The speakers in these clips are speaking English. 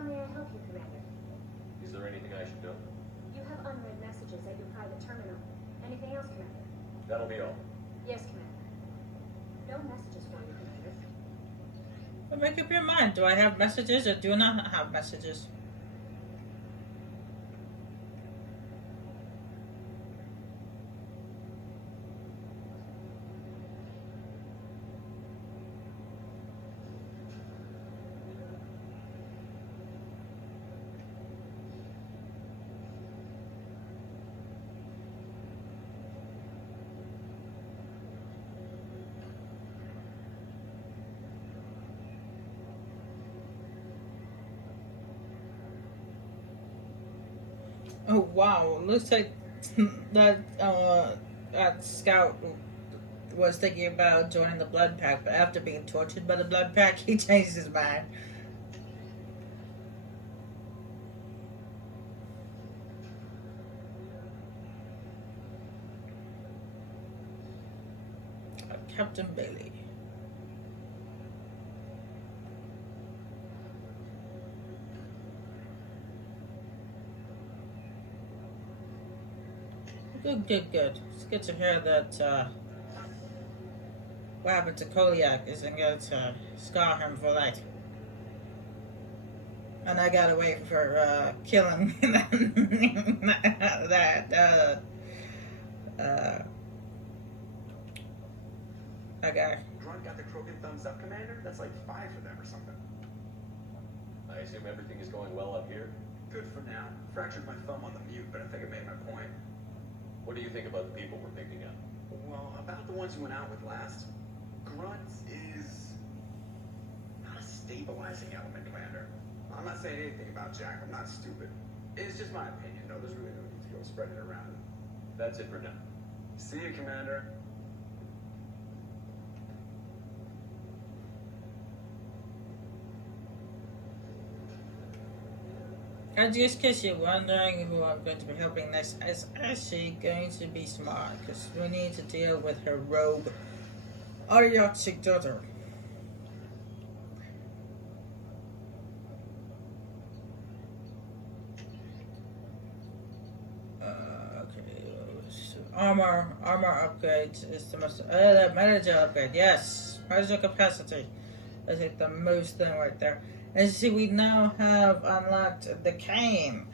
How may I help you, Commander? Is there anything I should know? You have unread messages at your private terminal. Anything else, Commander? That'll be all. Yes, Commander. No messages for you, Commander. Well, make up your mind. Do I have messages or do not have messages? Oh wow, looks like that scout was thinking about joining the Blood Pack, but after being tortured by the Blood Pack, he changed his mind. Captain Bailey. Good. It's good to hear that what happened to Koliak isn't going to scar him for life. And I got away for killing that guy. Grunt got the Krogan thumbs up, Commander? That's like 5 for them or something. I assume everything is going well up here? Good for now. Fractured my thumb on the mute, but I think I made my point. What do you think about the people we're picking up? Well, about the ones you went out with last, Grunt is not a stabilizing element, Commander. I'm not saying anything about Jack. I'm not stupid. It's just my opinion, though. There's really no need to go spreading it around. That's it for now. See you, Commander. And just in case you're wondering who I'm going to be helping next, is actually going to be Smart, because we need to deal with her rogue Aryachic daughter. Armor upgrades is the most. Manager upgrade, yes. Manager capacity. I think the most thing right there. And you see, we now have unlocked the cane.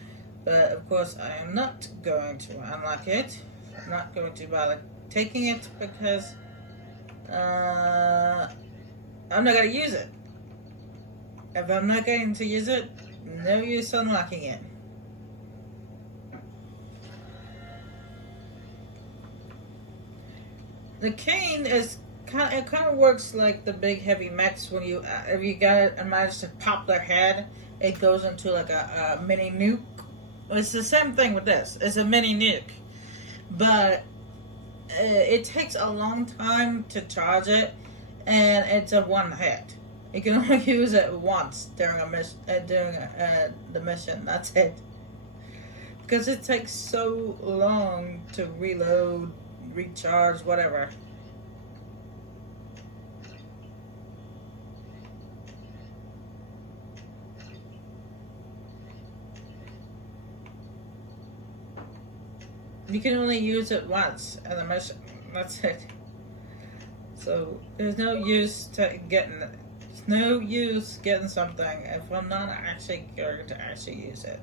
But of course, I am not going to unlock it. I'm not going to bother taking it because I'm not going to use it. If I'm not going to use it, no use unlocking it. The cane is kind of works like the big heavy mechs when you if you got it and manage to pop their head, it goes into like a mini nuke. It's the same thing with this. It's a mini nuke, but it takes a long time to charge it, and it's a one hit. You can only use it once during a mission. The mission. That's it. Because it takes so long to reload, recharge, whatever. You can only use it once in the mission. That's it. So there's no use to getting. There's no use getting something if I'm not actually going to actually use it.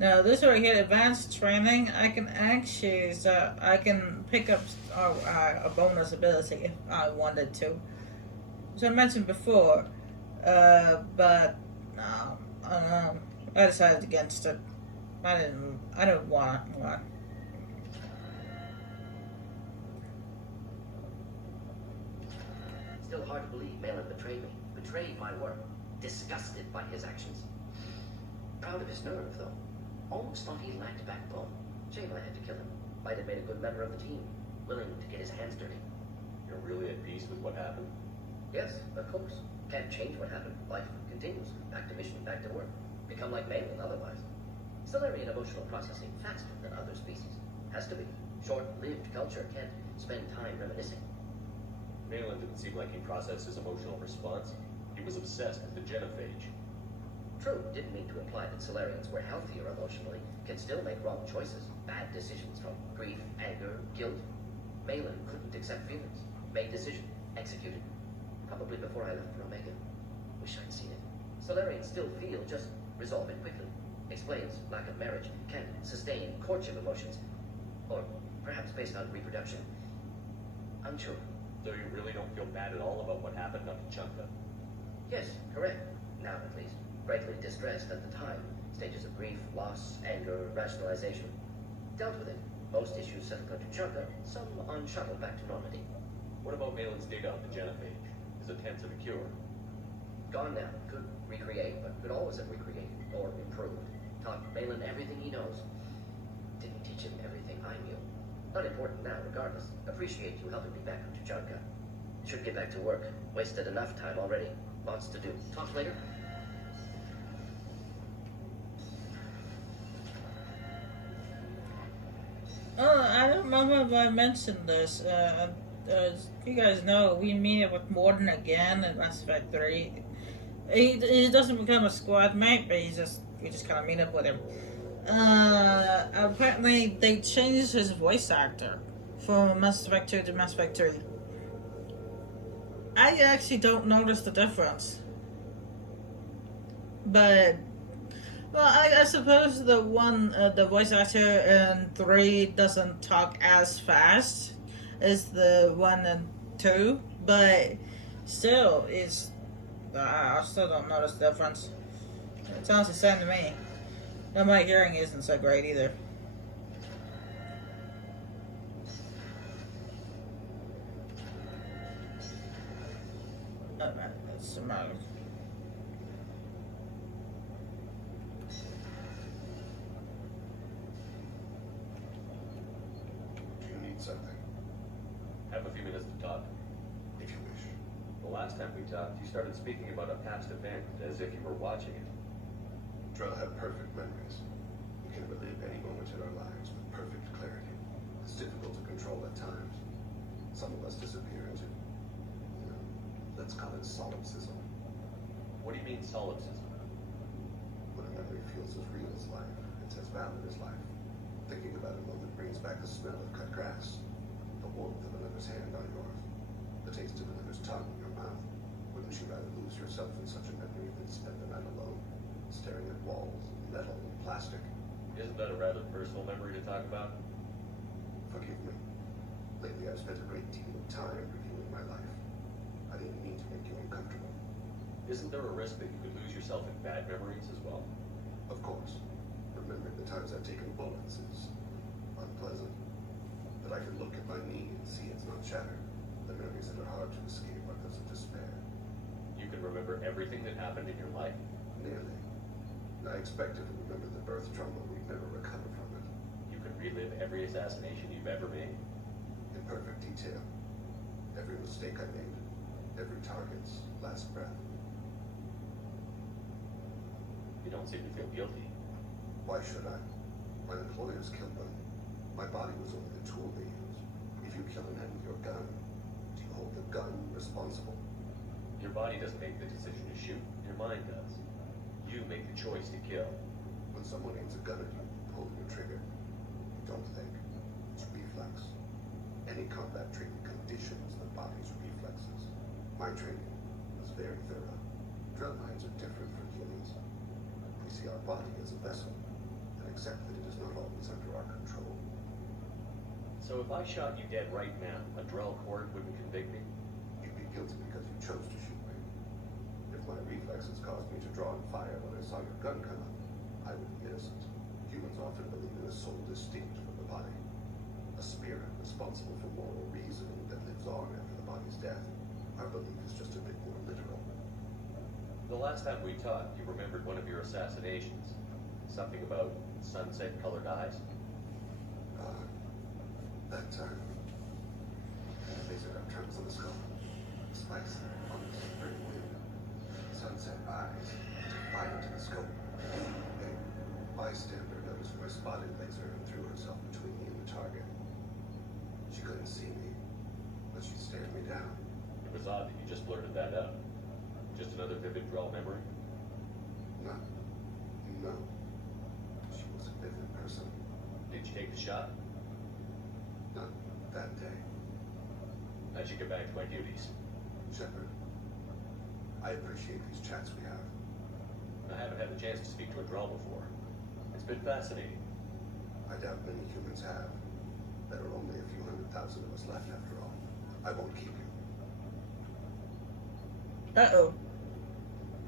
Now this right here, advanced training, I can actually, I can pick up a bonus ability if I wanted to. So I mentioned before, but I decided against it. I don't want one. Still hard to believe Malin betrayed me, betrayed my work, disgusted by his actions. Proud of his nerve, though. Almost thought he lacked backbone. Shame I had to kill him. Might have made a good member of the team, willing to get his hands dirty. You're really at peace with what happened? Yes, of course. Can't change what happened. Life continues. Back to mission, back to work. Become like Malin otherwise. Stellarian emotional processing faster than other species. Has to be. Short-lived culture can't spend time reminiscing. Malin didn't seem like he processed his emotional response. He was obsessed with the genophage. True, didn't mean to imply that Solarians were healthier emotionally, can still make wrong choices, bad decisions from grief, anger, guilt. Malin couldn't accept feelings, made decision, executed. Probably before I left for Omega. Wish I'd seen it. Solarians still feel, just resolve it quickly. Explains lack of marriage, can sustain courtship emotions, or perhaps based on reproduction. Unsure. So you really don't feel bad at all about what happened up in Chunka? Yes, correct. Now at least. Greatly distressed at the time. Stages of grief, loss, anger, rationalization. Dealt with it. Most issues settled under Chunka, some on shuttle back to Normandy. What about Malin's data on the genophage? His attempts at a cure? Gone now. Could recreate, but could always have recreated or improved. Taught Malin everything he knows. Didn't teach him everything I knew. Unimportant now, regardless. Appreciate you helping me back up to Chunka. Should get back to work. Wasted enough time already. Lots to do. Talk later. I don't remember if I mentioned this. As you guys know, we meet up with Morden again in Mass Effect 3. He doesn't become a squad mate, but we just kind of meet up with him. Apparently they changed his voice actor from Mass Effect 2 to Mass Effect 3. I actually don't notice the difference. But, well, I suppose the voice actor in 3 doesn't talk as fast as the one in 2, but still, I still don't notice the difference. It sounds the same to me. And my hearing isn't so great either. That's the matter. Do you need something? Have a few minutes to talk. If you wish. The last time we talked, you started speaking about a past event as if you were watching it. Drell have perfect memories. We can relive any moment in our lives with perfect clarity. It's difficult to control at times. Some of us disappear into, let's call it solipsism. What do you mean solipsism? When a memory feels as real as life, it's as valid as life. Thinking about a moment brings back the smell of cut grass, the warmth of another's hand on yours, the taste of another's tongue in your mouth. Wouldn't you rather lose yourself in such a memory than spend the night alone, staring at walls, metal, and plastic? Isn't that a rather personal memory to talk about? Forgive me. Lately I've spent a great deal of time reviewing my life. I didn't mean to make you uncomfortable. Isn't there a risk that you could lose yourself in bad memories as well? Of course. Remembering the times I've taken bullets is unpleasant. But I can look at my knee and see it's not shattered. The memories that are hard to escape are those of despair. You can remember everything that happened in your life? Nearly. I expected to remember the birth trauma we'd never recover from it. You can relive every assassination you've ever made? In perfect detail. Every mistake I made. Every target's last breath. You don't seem to feel guilty. Why should I? My employers killed them. My body was only the tool they used. If you kill a man with your gun, do you hold the gun responsible? Your body doesn't make the decision to shoot. Your mind does. You make the choice to kill. When someone aims a gun at you, pull your trigger. You don't think. It's reflex. Any combat training conditions the body's reflexes. My training was very thorough. Drell minds are different from humans. We see our body as a vessel, and accept that it is not always under our control. So if I shot you dead right now, a Drell court wouldn't convict me? You'd be guilty because you chose to shoot me. If my reflexes caused me to draw and fire when I saw your gun come up, I would be innocent. Humans often believe in a soul distinct from the body. A spirit responsible for moral reasoning that lives on after the body's death. Our belief is just a bit more literal. The last time we talked, you remembered one of your assassinations. Something about sunset-colored eyes? That time. They said our terms on the reflects on the spring wind. Sunset eyes fly into the scope. A bystander noticed where spotted laser and threw herself between me and the target. She couldn't see me, but she stared me down. It was odd that you just blurted that out. Just another vivid draw memory? No. No. She was a vivid person. Did you take the shot? Not that day. I should get back to my duties. Shepard, I appreciate these chats we have. I haven't had the chance to speak to a draw before. It's been fascinating. I doubt many humans have. There are only a few 100,000 of us left after all. I won't keep you. Uh-oh.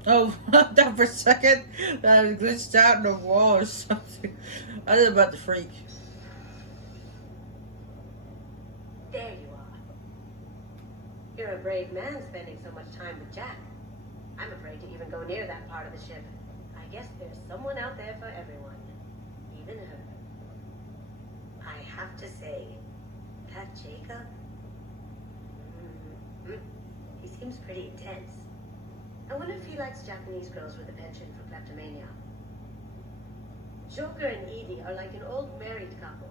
Oh, I thought for a second that I glitched out in the wall or something. I was about to freak. There you are. You're a brave man spending so much time with Jack. I'm afraid to even go near that part of the ship. I guess there's someone out there for everyone. Even her. I have to say, that Jacob... he seems pretty intense. I wonder if he likes Japanese girls with a penchant for kleptomania. Joker and Edie are like an old married couple.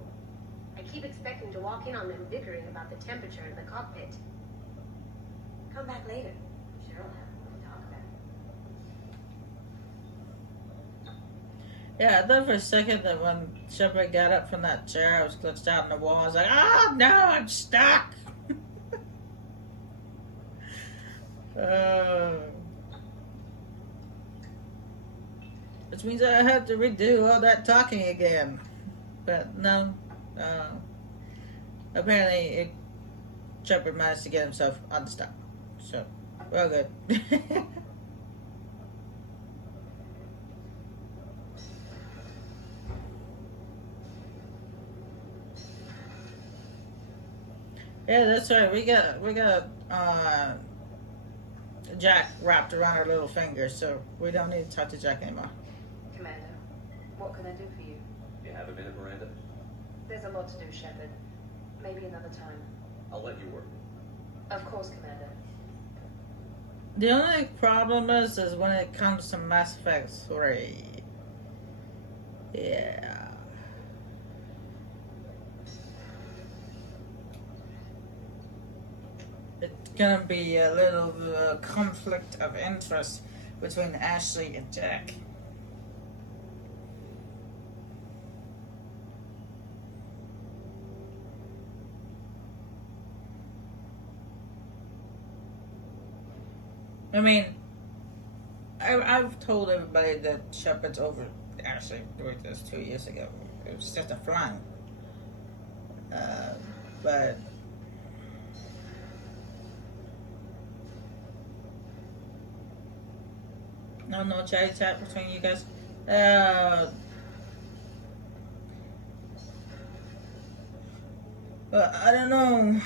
I keep expecting to walk in on them bickering about the temperature in the cockpit. Come back later. I'm sure I'll have more to talk about. Yeah, I thought for a second that when Shepard got up from that chair, I was glitched out in the wall. I was like, oh no, I'm stuck. Which means I have to redo all that talking again. But no, apparently Shepard managed to get himself unstuck. So, well good. Yeah, that's right. We got Jack wrapped around our little finger, so we don't need to talk to Jack anymore. Commander, what can I do for you? You have a minute, Miranda? There's a lot to do, Shepard. Maybe another time. I'll let you work. Of course, Commander. The only problem is when it comes to Mass Effect 3. Yeah. It's gonna be a little conflict of interest between Ashley and Jack. I mean, I've told everybody that Shepard's over Ashley doing this 2 years ago. It was just a flan. But no chat between you guys. But I don't know.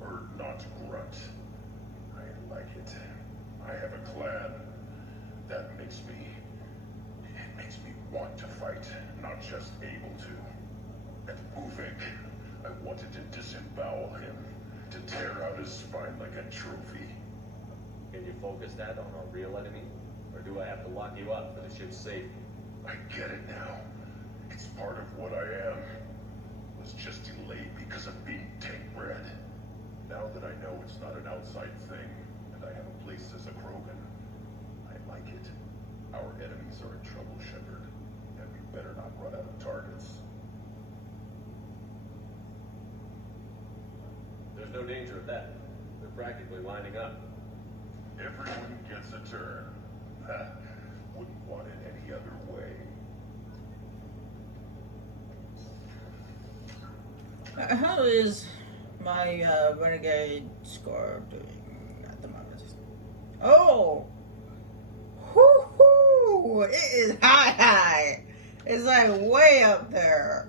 Bird not grunt. I like it. I have a clan. That makes me want to fight, not just able to. At Uvik, I wanted to disembowel him, to tear out his spine like a trophy. Can you focus that on our real enemy? Or do I have to lock you up for the ship's safety? I get it now. It's part of what I am. Was just delayed because of being tank bred. Now that I know it's not an outside thing, and I have a place as a Krogan, I like it. Our enemies are in trouble, Shepard, and we better not run out of targets. There's no danger of that. They're practically lining up. Everyone gets a turn. Wouldn't want it any other way. How is my Renegade score doing at the moment? Oh! Whoo-hoo! It is high! It's like way up there.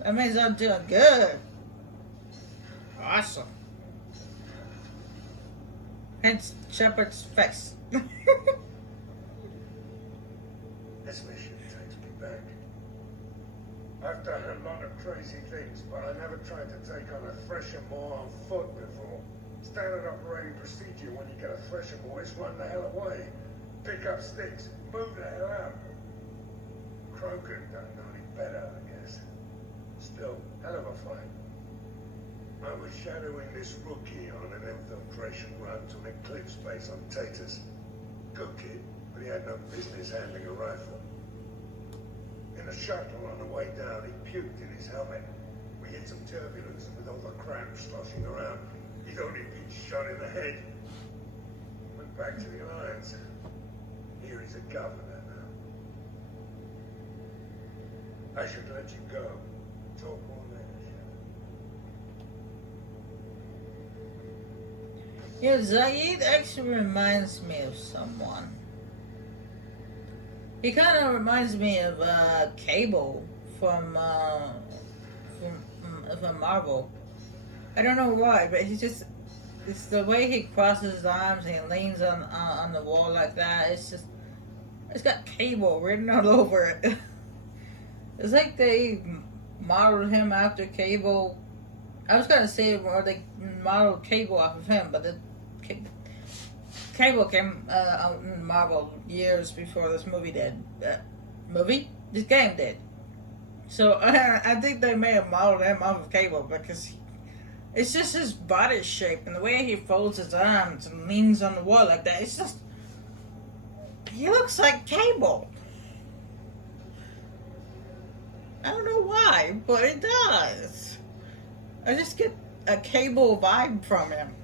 That means I'm doing good. Awesome. Hence Shepard's face. This mission takes me back. I've done a lot of crazy things, but I never tried to take on a Threshamore on foot before. Standard operating procedure when you get a Threshamore is run the hell away. Pick up sticks, move the hell out. Croker don't know any better, I guess. Still, hell of a fight. I was shadowing this rookie on an infiltration run to an eclipse base on Tatus. Good kid, but he had no business handling a rifle. In a shuttle on the way down, he puked in his helmet. We hit some turbulence, and with all the crap sloshing around, he'd only been shot in the head. Went back to the Alliance. Here he's a governor now. I should let you go. Talk more later, Sheriff. Yeah, Zaid actually reminds me of someone. He kind of reminds me of Cable from Marvel. I don't know why, but it's the way he crosses his arms and he leans on the wall like that. It's got Cable written all over it. It's like they modeled him after Cable. I was gonna say, or they modeled Cable off of him, but Cable came out in Marvel years before this movie did. This game did. So I think they may have modeled him off of Cable because it's just his body shape and the way he folds his arms and leans on the wall like that. It's just, he looks like Cable. I don't know why, but it does. I just get a Cable vibe from him.